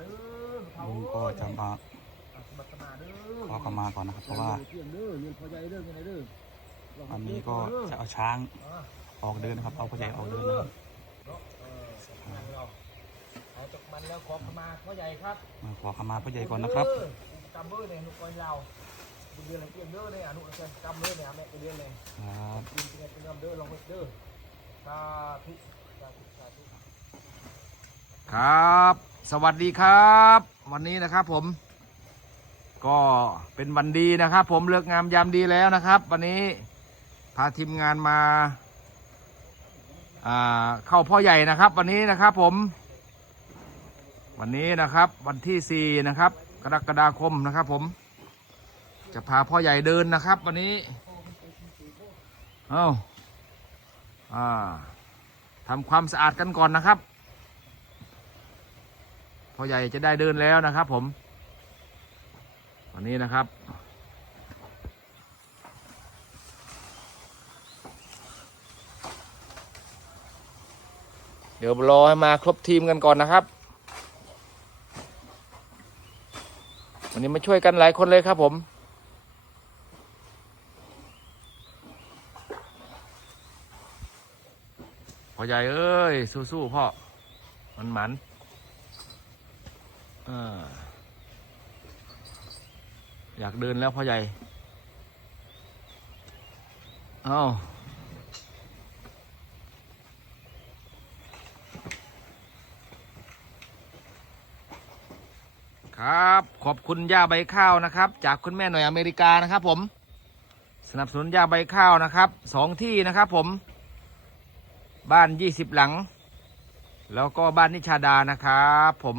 ลุงก็จะมาขอขมาก่อนนะครับ เพราะว่าวันนี้ก็จะเอาช้างออกเดินนะครับ เอาพ่อใหญ่ออกเดินนะครับเอาจากมันแล้วขอขมาพ่อใหญ่ครับมาขอขมาพ่อใหญ่ก่อนนะครับจำเบอร์เนี่ยนุกคนเราดูเดือนอะไรเกี่ยงเด้อเนี่ยอนุเซนจำเบอร์เนี่ยแม่เดือนเลยครับยินเป็นเป็นจำเด้อลองไปเด้อสาธุสาธุสาธุครับ สวัสดีครับ วันนี้นะครับผม ก็เป็นวันดีนะครับผมเลิกงามยามดีแล้วนะครับ วันนี้พาทีมงานมาเข้าพ่อใหญ่นะครับ วันนี้นะครับผม วันนี้นะครับวันที่สี่นะครับ กรกฎาคมนะครับ ผม จะพาพ่อใหญ่เดินนะครับ วันนี้เอาอ่าทำความสะอาดกันก่อนนะครับ อใหญ่จะได้เดินแล้วนะครับ ผมวันนี้นะครับ เดี๋ยวรอให้มาครบทีมกันก่อนนะครับ วันนี้มาช่วยกันหลายคนเลยครับผมพ่อใหญ่เอ้ยสู้ๆพ่อมันหมัน อยากเดินแล้วพ่อใหญ่ เอาครับ ขอบคุณย่าใบข้าวนะครับ จากคุณแม่หน่วยอเมริกานะครับผม สนับสนุนย่าใบข้าวนะครับสองที่นะครับผม บ้านยี่สิบหลัง แล้วก็บ้านนิชาดานะครับผม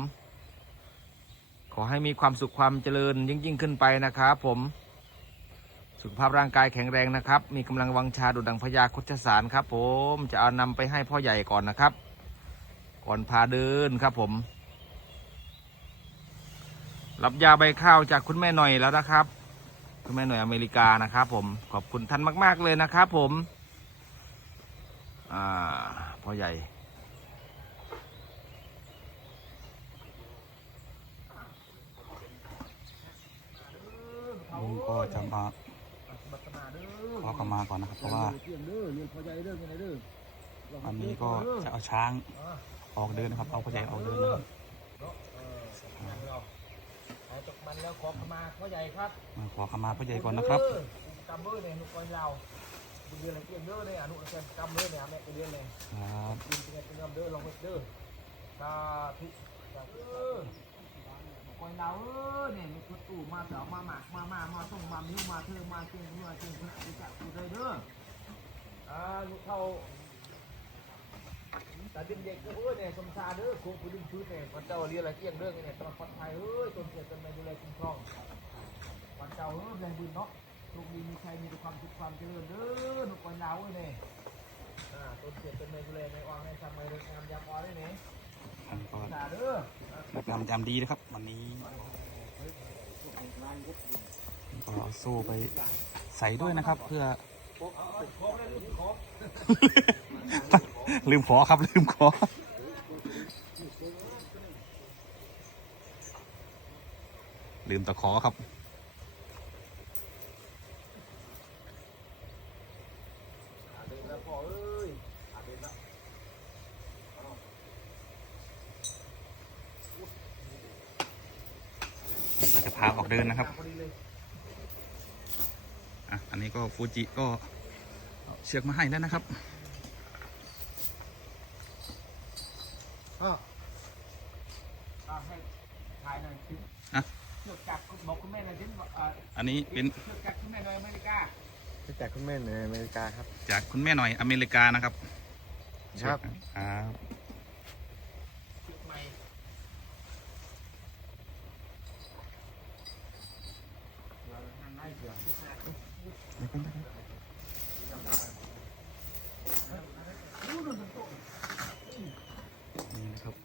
ขอให้มีความสุขความเจริญยิ่งยิ่งขึ้นไปนะครับผม สุขภาพร่างกายแข็งแรงนะครับ มีกำลังวังชาดุดังพญาคดชสารครับผมจะเอานำไปให้พ่อใหญ่ก่อนนะครับ ก่อนพาเดินครับผม รับยาใบข้าวจากคุณแม่หน่อยแล้วนะครับ คุณแม่หน่อยอเมริกานะครับ ผมขอบคุณท่านมาก ๆเลยนะครับ ผม อ่าพ่อใหญุ่งก็จะมาขอขมาก่อนนะครับ เพราะว่าวันนี้ก็จะเอาช้างออกเดินนะครับ เอาพ่อใหญ่ออกเดินนะครับจากมันแล้วขอขมาพ่อใหญ่ครับมาขอขมาพ่อใหญ่ก่อนนะครับจำเบอร์เนี่ยนุกคนเราเดือนอะไรเกี่ยงเด้อเนี่ยอนุเซนจำเบอร์เนี่ยแม่เดือนเลยครับยินเป็นเป็นจำเด้อลองเด้อสาธุสาธุ คนเราเออเนี่ยมีคนตู่มาเสามาหมักมามามาส่งมามิ้วมาเธอมาเก่งมาเก่งจะจะกูได้เด้ออ่าลูกเขาแต่ดินเด็กก็เอ้ยเนี่ยสมชาเด้อคงผู้ดินชื้นเนี่ยวันเจ้าเรียนอะไรเกี่ยงเรื่องเนี่ยตอดปลอดภัยเอ้ยจนเกิดจนไม่ดูแลคุ้มครองวันเจ้าเอ้ยแรงบุญเนาะโชคดีมีชัยมีความสุขความเจริญเด้อหนุกวันดาวเอ้ยเนี่ยอ่าจนเกิดจนไม่ดูแลในวางในทำไมเรื่องงามยามอ่อนเลยเนี่ย ท่านก็ชาเด้อเลิกงามยามดีนะครับ วันนี้ก็เอาโซ่ไปใส่ด้วยนะครับ เพื่อ ลืมขอครับลืมขอลืมตะขอครับ เดินแล้วพ่อเอ้ยอ่าเดินแล้ว เราจะพาออกเดินนะครับพอดีเลยอะอันนี้ก็ฟูจิก็เอาเชือกมาให้แล้วนะครับอ่าให้ถ่ายหน่อยสิอะเชือกจับบอกคุณแม่หน่อยสิบอกอ่าอันนี้เป็นเชือกจับคุณแม่หน่อยอเมริกาจากคุณแม่ในอเมริกาครับ จากคุณแม่หน่อยอเมริกานะครับ ครับ ครับ เชือกใหม่เราทำได้เสือ นี่นะครับ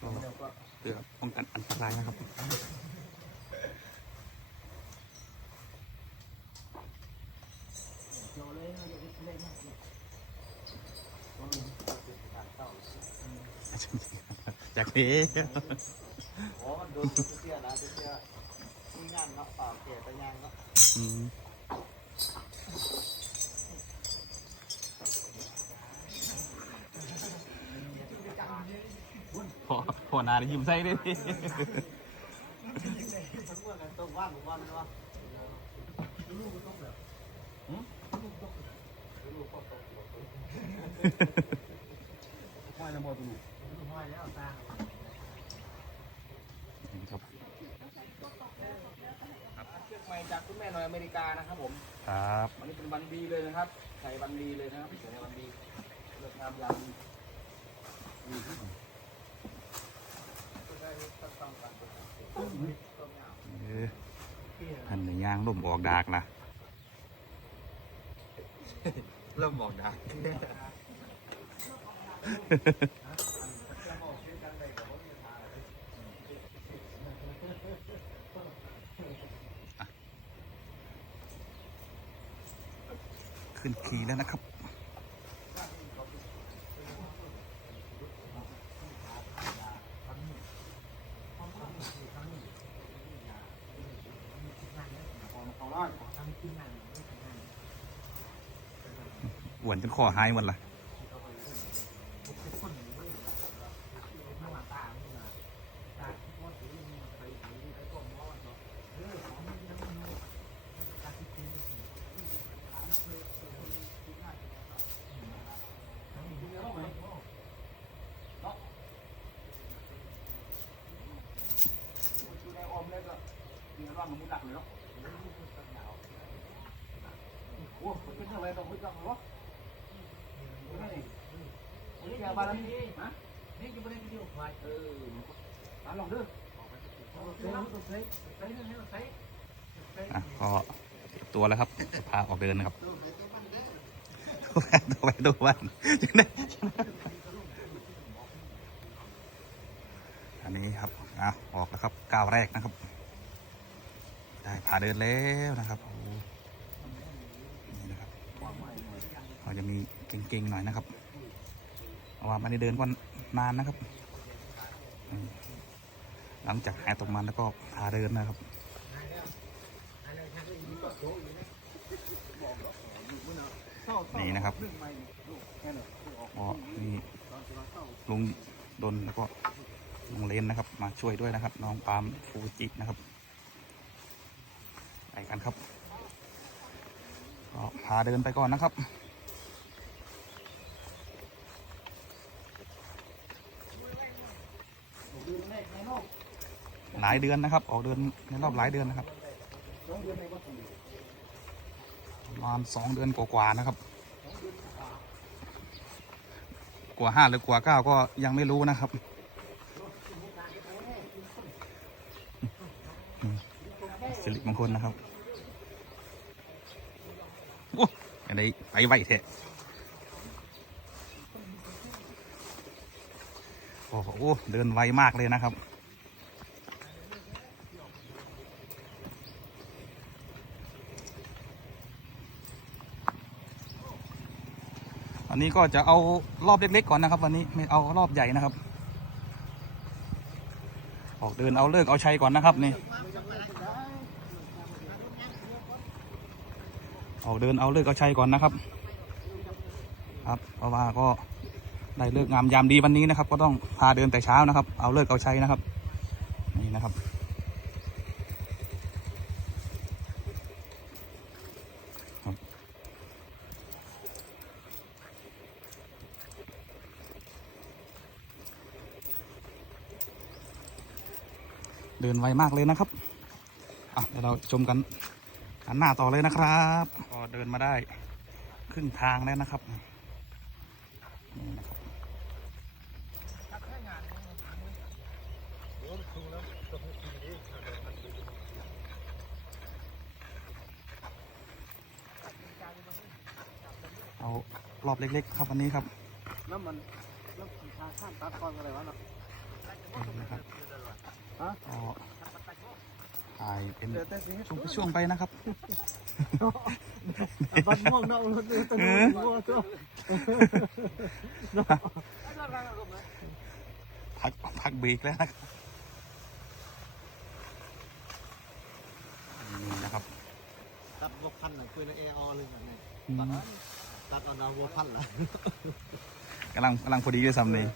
ก็ เพื่อป้องกันอันตรายนะครับ จากนี้โอ้มันโดนเสียนะเสียมีงานเนาะเปล่าเสียไปงานเนาะ อืมพ อพอนาได้ยิ้มใส่เลยดิต้องว่างว่างเนาะว่าจะบอกตัวลูกครับเชือกใหม่จากคุณแม่หน่อยอเมริกานะครับผม ครับวันนี้เป็นวันดีเลยนะครับ ใส่วันดีเลยนะครับใส่ในวันดีเลือกงามยามดีดีที่สุดเอออันนี้ย่างล่มออกดากนะเริ่มบอกได้ขึ้นขี่แล้วนะครับ อ้วนจนคอหายหมดละดูในออมเลย อย่างมันมุดหลักเลยเนาะโอ้เป็นอะไรต้องคุยกันเหรอนี่แกบ้านนี้ฮะนี่จะไม่ได้วิดีโอไฟเออมาลองดูอะก็ตัวแล้วครับพาออกเดินนะครับตัวไปตัวบ้านจังได้อันนี้ครับอะออกแล้วครับก้าวแรกนะครับ ได้พาเดินแล้วนะครับนี่นะครับเราจะมีเก่งๆหน่อยนะครับ ว่าไม่ได้เดินก็นานนะครับ หลังจากหายตกมันแล้วก็พาเดินนะครับนี่นะครับก็นี่ลุงดนแล้วก็ลุงเลนนะครับ มาช่วยด้วยนะครับ น้องปาล์มฟูจินะครับไปกันครับก็พาเดินไปก่อนนะครับ หลายเดือนนะครับ ออกเดินในรอบหลายเดือนนะครับประมาณสองเดือนกว่าๆนะครับ กว่าห้าหรือกว่าเก้าก็ยังไม่รู้นะครับสิริมงคลนะครับโอ้อะไรไปไหวเทะโอ้โหเดินไวมากเลยนะครับ อันนี้ก็จะเอารอบเล็กๆก่อนนะครับ วันนี้ไม่เอารอบใหญ่นะครับ ออกเดินเอาเลิกเอาชัยก่อนนะครับนี่ออกเดินเอาเลิกเอาชัยก่อนนะครับ ครับเพราะว่าก็ได้เลิกงามยามดีวันนี้นะครับ ก็ต้องพาเดินแต่เช้านะครับ เอาเลิกเอาชัยนะครับ นี่นะครับ เดินไวมากเลยนะครับอะเดี๋ยวเราชมกันอันหน้าต่อเลยนะครับก็เดินมาได้ครึ่งทางแล้วนะครับนี่นะครับเอารอบเล็กๆครับวันนี้ครับแล้วมันแล้วทางข้ามตัดตอนอะไรวะเนาะ นะครับถ่ายเป็นช่วงไปช่วงไปนะครับบัดม่วงนาะรถตัวพักพักบีกแล้วนะครับนี่นะครับตัดวัวพันหน่อยคุยในเอออเลยแบบนี้ตัดเอาดาววัวพันละกำลังกำลังพอดีเลยซ้ำเลย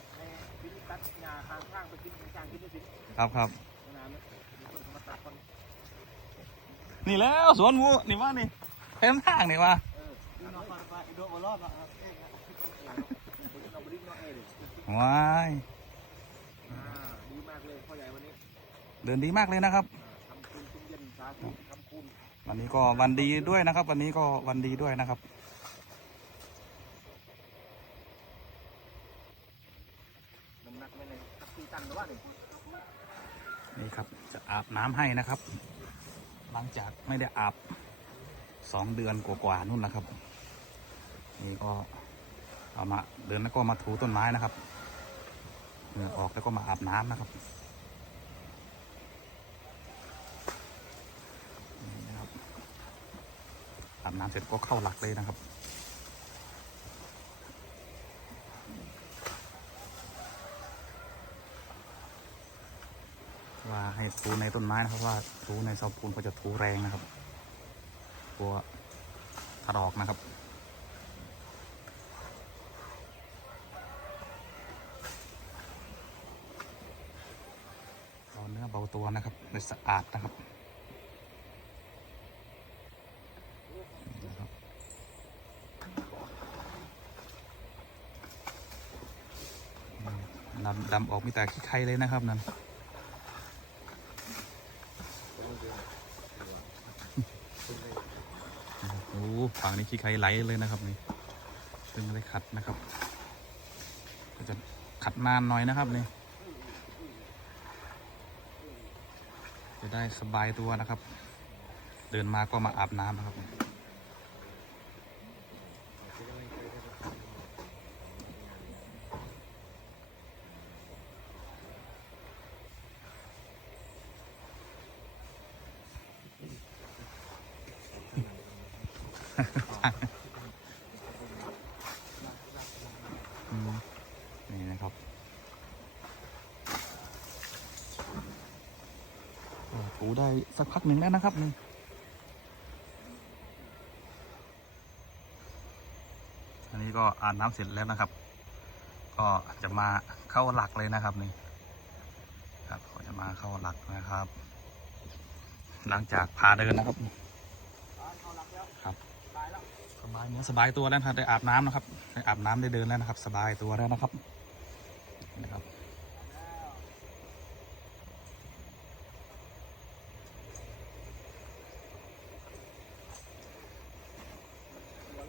ครับครับนานแล้วมีคนเข้ามาตัดคนนี่แล้วสวนหมูนี่ว่านี่เต็มทางนี่ว่าเออดูน้องฟันไปดูบอลรอบอะครับเอ๊ะเราบริ้งเนาะเอ้ยดิว้ายอ่าดีมากเลยพ่อใหญ่วันนี้ เดินดีมากเลยนะครับทำคุณคุณเย็นสาธุทำคุณวันนี้ก็วันดีด้วยนะครับ วันนี้ก็วันดีด้วยนะครับน้ำหนักไม่เลยสักสี่ตั นี่ครับจะอาบน้ำให้นะครับ หลังจากไม่ได้อาบสองเดือนกว่าๆนู่นนะครับ นี่ก็เอามาเดินแล้วก็มาถูต้นไม้นะครับเหงื่อออกแล้วก็มาอาบน้ำนะครับนี่นะครับอาบน้ำเสร็จก็เข้าหลักเลยนะครับ ให้ถูในต้นไม้นะครับว่าถูในเสาปูนก็จะถูแรงนะครับกลัวถลอกนะครับเอาเนื้อเบาตัวนะครับเลยสะอาดนะครับดำดำออกมีแต่ขี้ไข่เลยนะครับนั่น โอ้โห ฝั่งนี้ขี้ไครไหลเลยนะครับนี่ตึงเลยขัดนะครับ ก็จะขัดนานหน่อยนะครับนี่จะได้สบายตัวนะครับ เดินมาก็มาอาบน้ำนะครับ อืมนี่นะครับูได้สักพักหนึ่งแล้วนะครับนี่อันนี้ก็อาบน้ำเสร็จแล้วนะครับ ก็จะมาเข้าหลักเลยนะครับนี่ครับก็จะมาเข้าหลักนะครับ หลังจากพาเดินนะครับครับสบายเนื้อสบายตัวแล้วนะครับได้อาบน้ำนะครับได้อาบน้ำได้เดินแล้วนะครับ สบายตัวแล้วนะครับ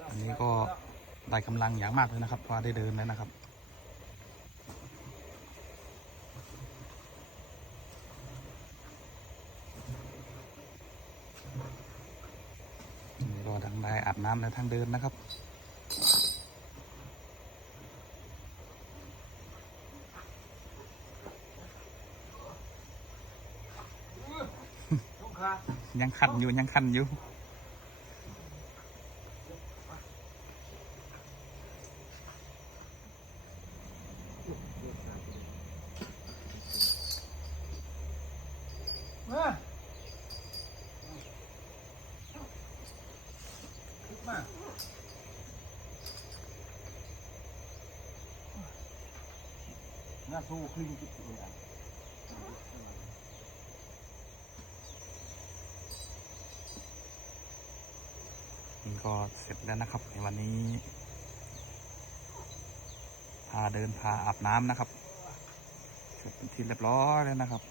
อันนี้ ก็ได้กำลังอย่างมากเลยนะครับเพราะว่าได้เดินแล้วนะครับนี่ก็ทั้งได้อาบน้ำและทั้งเดินนะครับลูกค้ายังคันอยู่ยังคันอยู่ หน้าสู้คลิงจิตเลยอะนี่ก็เสร็จแล้วนะครับในวันนี้ พาเดินพาอาบน้ำนะครับ เสร็จเป็นที่เรียบร้อยแล้วนะครับ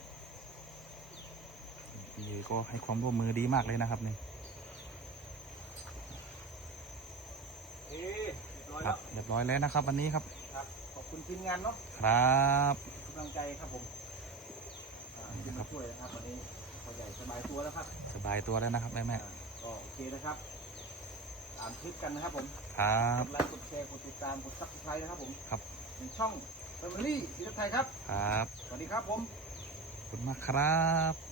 พี่ก็ให้ความร่วมมือดีมากเลยนะครับนี่เอ๊ะเรียบร้อยครัแล้บวเรียบร้อยแล้วนะครับ วันนี้ครับ ครับขอบคุณทีมงานเนาะครับกำลังใจครับผมอ่าที่มาช่วยนะครับวันนี้พ่อใหญ่สบายตัวแล้วครับ สบายตัวแล้วนะครับแม่แม่อ่าก็โอเคนะครับตามคลิปกันนะครับผมครับกดไลค์กดแชร์กดติดตามกดซับสไครต์นะครับผมครับในช่อง Family ศิลปไทยครับครับสวัสดีครับผมขอบคุณมากครับ